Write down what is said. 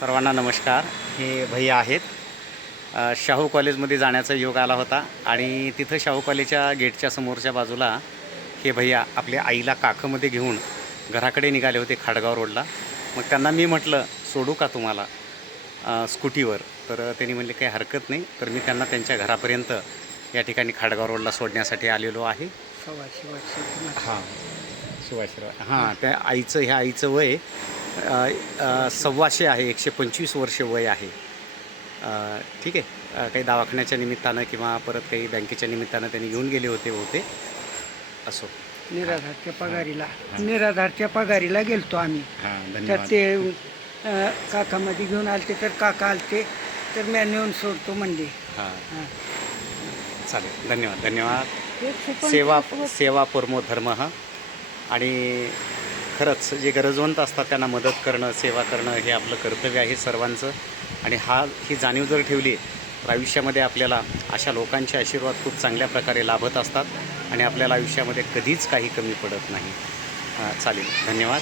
सर्वांना नमस्कार. हे भैया आहेत. शाहू कॉलेजमध्ये जाण्याचा योग आला होता आणि तिथं शाहू कॉलेजच्या गेटच्या समोरच्या बाजूला हे भैया आपल्या आईला काखमध्ये घेऊन घराकडे निघाले होते खाडगाव रोडला. मग त्यांना मी म्हटलं, सोडू का तुम्हाला स्कूटीवर? तर त्यांनी म्हणले काही हरकत नाही. तर मी त्यांना त्यांच्या घरापर्यंत या ठिकाणी खाडगाव रोडला सोडण्यासाठी आलेलो आहे. हां, सुभाषराव. हां, त्या आईचं ह्या आईचं वय 125 आहे. 125 वर्ष वय आहे. ठीक आहे. काही दवाखान्याच्या निमित्तानं किंवा परत काही बँकेच्या निमित्तानं त्यांनी येऊन गेले होते बहुतेक. असो. निराधारच्या पगारीला गेलतो आम्ही. हां, तर धन्यवाद. ते काकामध्ये घेऊन आलते, तर काका आलते, तर मी नेऊन सोडतो म्हणले. हां, हां. चालेल. धन्यवाद. धन्यवाद. एक सेकंद. सेवा परमो धर्मः. आणि खरंच जे गरजवंत असतात त्यांना मदत करणं, सेवा करणं हे आपलं कर्तव्य आहे सर्वांचं. आणि ही जाणीव जर ठेवली तर आयुष्यामध्ये आपल्याला अशा लोकांचे आशीर्वाद खूप चांगल्या प्रकारे लाभत असतात आणि आपल्याला आयुष्यामध्ये कधीच काही कमी पडत नाही. चालेल. धन्यवाद.